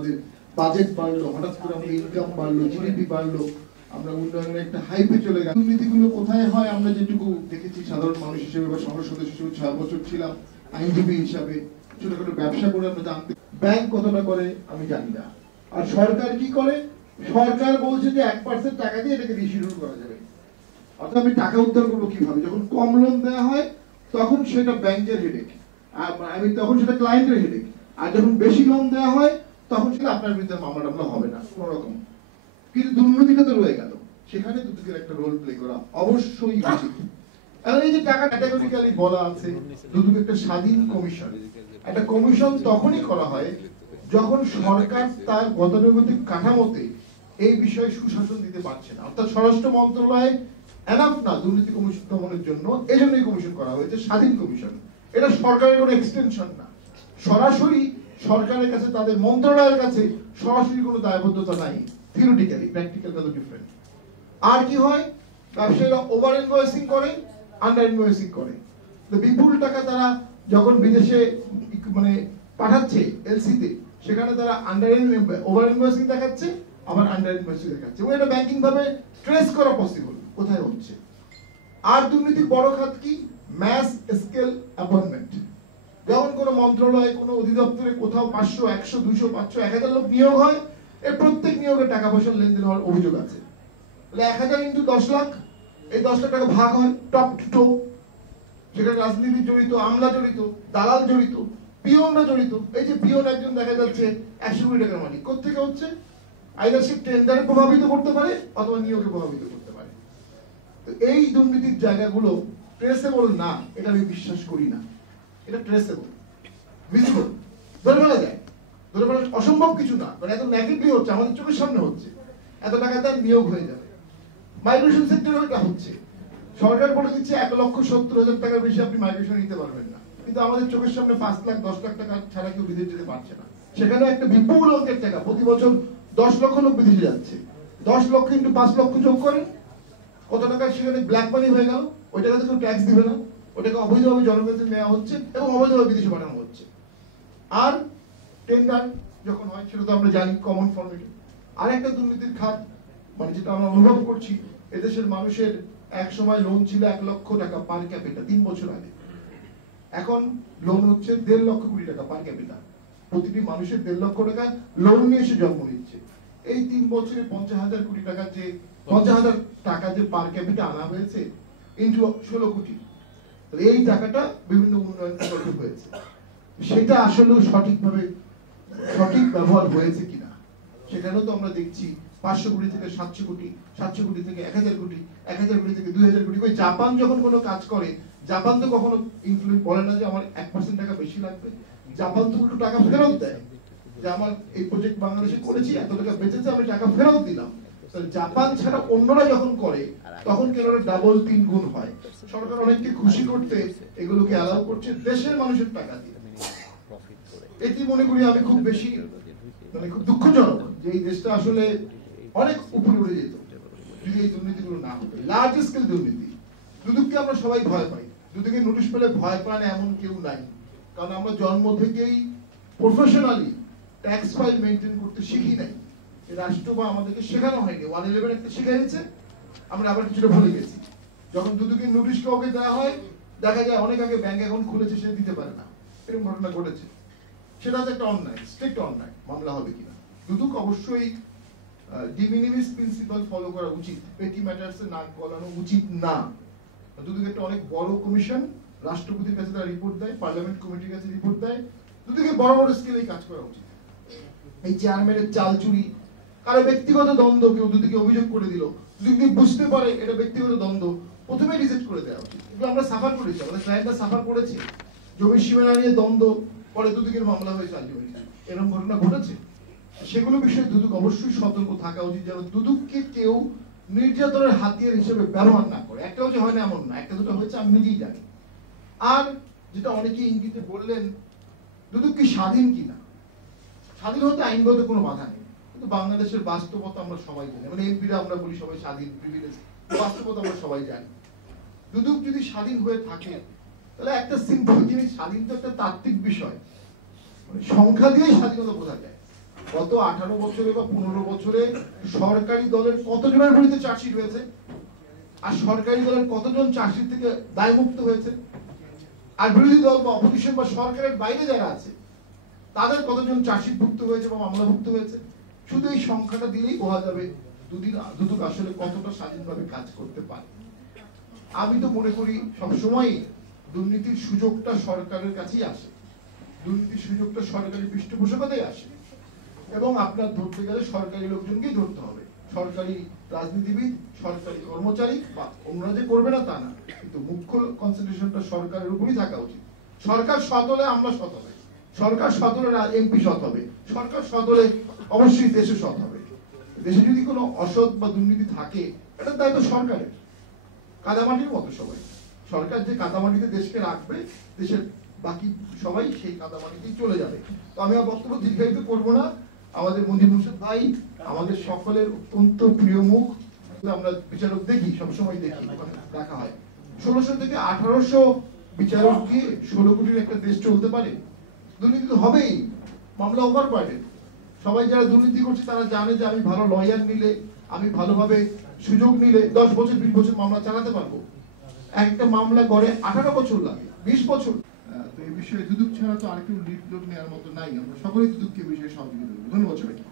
আমাদের বাজেট বাড়লো, হঠাৎ করে আমাদের ইনকাম বাড়লো, জিডিপি বাড়লো, আমরা উন্নয়নের একটা হাইপে চলে গেলাম। দুর্নীতিগুলো কোথায় হয় আমরা যেটুকু দেখেছি সাধারণ মানুষ হিসেবে বা সংসদ সদস্য হিসেবে 6 বছর ছিলাম, আইনজীবী হিসাবে ছোটখাটো ব্যবসা করে আমরা জানতে, ব্যাংক কতটা করে আমি জানি না। আর সরকার কি করে? সরকার বলছে যে 1% টাকা দিয়ে এটাকে রিশিডিউল করা যাবে। অর্থাৎ আমি টাকা উদ্ধার করবো কিভাবে? যখন কম লোন দেওয়া হয় তখন সেটা ব্যাংকের হেডেক, আমি তখন সেটা ক্লায়েন্টের হেডেক। আর যখন বেশি লোন দেওয়া হয় তখন সেটা আপনার বিরুদ্ধে মামলা টামলা হবে না কোন রকম। কিন্তু দুর্নীতিটা তো রয়ে গেল, সেখানে দুদকের একটা রোল প্লে করা অবশ্যই উচিত। এখন এই যে টাকা ক্যাটাগরিক্যালি বলা আছে, দুদক একটা স্বাধীন কমিশন। একটা কমিশন তখনই করা হয় যখন সরকার তার গতানুগতিক কাঠামোতে এই বিষয়ে সুশাসন দিতে পারছে না। অর্থাৎ স্বরাষ্ট্র মন্ত্রণালয় এনাফ না দুর্নীতি কমিশন দমনের জন্য, এই জন্যই কমিশন করা হয়েছে স্বাধীন কমিশন। এটা সরকারের কোনো এক্সটেনশন না, সরাসরি সরকারের কাছে, তাদের মন্ত্রণালয়ের কাছে সরাসরি কোনো দায়বদ্ধতা নাই। থিওরিটিক্যালি, প্র্যাকটিক্যালটা তো ডিফারেন্ট। আর কি হয়? ব্যবসায়ীরা ওভার ইনভয়েসিং করে, আন্ডার ইনভয়েসিং করে। তো বিপুল টাকা তারা যখন বিদেশে মানে পাঠাচ্ছে এলসিতে, সেখানে তারা ওভার ইনভয়েসিং দেখাচ্ছে, আবার আন্ডার ইনভয়েসিং দেখাচ্ছে। এবং এটা ব্যাংকিং ভাবে ট্রেস করা পসিবল কোথায় হচ্ছে। আর দুর্নীতির বড় খাত কি? Mass scale appointment. যেমন কোনো মন্ত্রণালয়ে, কোনো অধিদপ্তরে কোথাও 500, 100, 200, 500, 1000 লোক নিয়োগ হয়, এই প্রত্যেক নিয়োগে টাকা পয়সার লেনদেন হওয়ার অভিযোগ আছে। তাহলে 1000 ইন্টু 10 লাখ, এই 10 লাখ টাকা ভাগ হয় টপ টু টো। সেখানে রাজনীতি জড়িত, আমলা জড়িত, দালাল জড়িত, পিয়নরা জড়িত। এই যে পিয়ন একজন দেখা যাচ্ছে 100 কোটি টাকার মালিক, কোথেকে হচ্ছে? আইদার সে টেন্ডারে প্রভাবিত করতে পারে অথবা নিয়োগে প্রভাবিত করতে পারে। তো এই দুর্নীতির জায়গাগুলো ট্রেসেবল না, এটা আমি বিশ্বাস করি না। এটা ট্রেসেবল, ভিজিবল, ধরে ফেলা যায়। ধরে ফেলা অসম্ভব কিছু না, মানে এত নেগেটিভ হচ্ছে, আমাদের চোখের সামনে হচ্ছে। এত টাকা তার নিয়োগ হয়ে যাবে। মাইগ্রেশন সেক্টরেও এটা হচ্ছে। সরকার বলে দিচ্ছে 1,70,000 টাকার বেশি আপনি মাইগ্রেশন নিতে পারবেন না, কিন্তু আমাদের চোখের সামনে 5 লাখ 10 লাখ টাকা ছাড়া কেউ বিদেশ যেতে পারছে না। সেখানে একটা বিপুল অঙ্কের টাকা, প্রতি বছর 10 লক্ষ লোক বিদেশে যাচ্ছে। 10 লক্ষ ইন্টু 5 লক্ষ যোগ করেন, কত টাকা সেখানে ব্ল্যাক মানি হয়ে গেল। ওই টাকাতে কেউ ট্যাক্স দিবে না, ওটাকে অবৈধভাবে জনগণকে নেওয়া হচ্ছে এবং অবৈধভাবে বিদেশে পাঠানো হচ্ছে। আর টেন্ডার যখন হয় সেটা তো আমরা জানি কমন ফর্মেটে। আর একটা দুর্নীতির খাত, মানে যেটা আমরা অনুভব করছি, এদেশের মানুষের এক সময় লোন ছিল 1 লক্ষ টাকা পার ক্যাপিটা 3 বছর আগে। এখন লোন হচ্ছে 1.5 লক্ষ কোটি টাকা পার ক্যাপিটা। প্রতিটি মানুষের 1.5 লক্ষ টাকা লোন নিয়ে এসে জন্ম নিচ্ছে। এই 3 বছরে 50,000 কোটি টাকা, যে 50,000 টাকা যে পার ক্যাপিটা আনা হয়েছে ইন্টু 16 কোটি, এই টাকাটা বিভিন্ন উন্নয়ন প্রকল্পে হয়েছে। সেটা আসলে সঠিকভাবে সঠিক ব্যবহার হয়েছে কিনা সেখানেও তো আমরা দেখছি 500 কোটি থেকে 700 কোটি, 700 কোটি থেকে 1000 কোটি, 1000 কোটি থেকে 2000 কোটি। ওই জাপান যখন কোনো কাজ করে, জাপান তো কখনো ইনফ্লুয়েন্স বলে না যে আমার 1% টাকা বেশি লাগবে। জাপান তো উল্টো টাকা ফেরত দেয়, যে আমার এই প্রজেক্ট বাংলাদেশে করেছি, এত টাকা বেঁচেছে, আমি টাকা ফেরত দিলাম। জাপান ছাড়া অন্যরা যখন করে তখন কেন ডাবল 3 গুণ হয়। সরকার অনেককে খুশি করতে এগুলোকে অ্যালাউ করছে দেশের মানুষের টাকা দিয়ে। এটি মনে করি আমি খুব বেশি, মানে খুব দুঃখজনক যে এই দেশটা আসলে অনেক উপরে উঠে যেত যদি এই দুর্নীতিগুলো না হতো। লার্জ স্কেল দুর্নীতি। দুদককে আমরা সবাই ভয় পাই, দুদকে নোটিশ পেলে ভয় পান এমন কেউ নাই। কারণ আমরা জন্ম থেকেই প্রফেশনালি ট্যাক্স ফাইল মেনটেন করতে শিখি নাই। রাষ্ট্র বা আমাদেরকে শেখানো হয়নি। 111 একটা শিখাইছে, আমরা আবার কিছুটা ভুলে গেছি। যখন দুদকের নোটিশ কাউকে দেওয়া হয়, দেখা যায় অনেক আগে ব্যাংক অ্যাকাউন্ট খুলেছে, সে দিতে পারে না। এরকম ঘটনা ঘটেছে। সেটা একটা অন্যায়, স্ট্রিক্ট অন্যায়, মামলা হবে কিনা। দুদক অবশ্যই ডি মিনিমিস প্রিন্সিপাল ফলো করা উচিত, পেটি ম্যাটারসে নাক গলানো উচিত না। দুদক একটা অনেক বড় কমিশন, রাষ্ট্রপতির কাছে তারা রিপোর্ট দেয়, পার্লামেন্ট কমিটির কাছে রিপোর্ট দেয়। দুদকে বড় বড় স্কেলেই কাজ করা উচিত। এই চেয়ারম্যানের চাল চুরি, কারো ব্যক্তিগত দ্বন্দ্ব, কেউ দুদকে অভিযোগ করে দিল, যদি বুঝতে পারে এটা ব্যক্তিগত দ্বন্দ্ব, প্রথমে রিজেক্ট করে দেওয়া উচিত। কিন্তু আমরা সাফার করেছি, আমাদের ক্লায়েন্টরা সাফার করেছে। জমির সীমানা নিয়ে দ্বন্দ্ব, পরে দুদকের মামলা হয়েছে আলটিমেটলি, এরকম ঘটনা ঘটেছে। সেগুলো বিষয়ে দুদক অবশ্যই সতর্ক থাকা উচিত, যেন দুদককে কেউ নির্যাতনের হাতিয়ার হিসেবে ব্যবহার না করে। একটা হচ্ছে হয় না এমন না, একটা দুটো হয়েছে আমি নিজেই জানি। আর যেটা অনেকে ইঙ্গিতে বললেন, দুদক কি স্বাধীন কিনা। স্বাধীন হতে আইনগত কোনো বাধা নেই, কিন্তু বাংলাদেশের বাস্তবতা আমরা সবাই জানি। মানে এমপিরা আমরা বলি সবাই স্বাধীন, প্রিভিলেজ, বাস্তবতা আমরা সবাই জানি। দুদক যদি স্বাধীন হয়ে থাকে তাহলে একটা সিম্পল জিনিস, স্বাধীন তো একটা তাত্ত্বিক বিষয়, মানে সংখ্যা দিয়েই স্বাধীনতা বোঝা যায়। গত 18 বছরে বা 15 বছরে সরকারি দলের কতজনের বিরুদ্ধে চার্জশিট হয়েছে, আর সরকারি দলের কতজন চার্জশিট থেকে দায়মুক্ত হয়েছে, আর বিরোধী দল বা অপোজিশন বা সরকারের বাইরে যারা আছে তাদের কতজন চার্জশিট ভুক্ত হয়েছে বা মামলাভুক্ত হয়েছে। শুধু এই সংখ্যাটা দিলেই বোঝা যাবে দুদক আসলে কতটা স্বাধীনভাবে কাজ করতে পারে। আমি তো মনে করি সবসময় দুর্নীতির সুযোগটা সরকারের কাছেই আসে, দুর্নীতির সুযোগটা সরকারি পৃষ্ঠপোষকতাই আসে, এবং আপনার ধরতে গেলে সরকারি লোকজনকেই ধরতে হবে। সরকারি রাজনীতিবিদ, সরকারি কর্মচারী বা অন্যরা যে করবে না তা না, কিন্তু মুখ্য কনসেন্ট্রেশনটা সরকারের উপরই থাকা উচিত। সরকার সৎ হলে আমরা সৎ হবে, সরকার সৎ হলে এমপি সৎ হবে, সরকার সৎ হলে অবশ্যই দেশে সৎ হবে। দেশে যদি কোনো অসৎ বা দুর্নীতি থাকে, এটার দায়িত্ব সরকারের। কাদামাটির মতো সবাই, সরকার যে কাদামাটিতে দেশকে রাখবে, দেশের বাকি সবাই সেই কাদামাটিতেই চলে যাবে। তো আমি আর বক্তব্য দীর্ঘায়িত করবো না। আমাদের মঞ্জুর মুর্শিদ ভাই আমাদের সকলের অত্যন্ত প্রিয় মুখ, আমরা বিচারক দেখি, সবসময় দেখি, দেখা হয়। 1600 থেকে 1800 বিচারক দিয়ে 16 কোটির একটা দেশ চলতে পারে? দুর্নীতি তো হবেই, মামলা ওভার পারে। সবাই যারা দুর্নীতি করছে তারা জানে যে আমি ভালো লয়ার নিলে, আমি ভালোভাবে সুযোগ নিলে 10 বছর 20 বছর মামলা চালাতে পারবো। একটা মামলা গড়ে 18 বছর লাগে, 20 বছর। তো এই বিষয়ে দুদক ছাড়া তো আর কেউ লিড নেওয়ার মতো নাই। আমরা সকলেই দুদককে বিষয়ে সহযোগিতা করবো। ধন্যবাদ সবাইকে।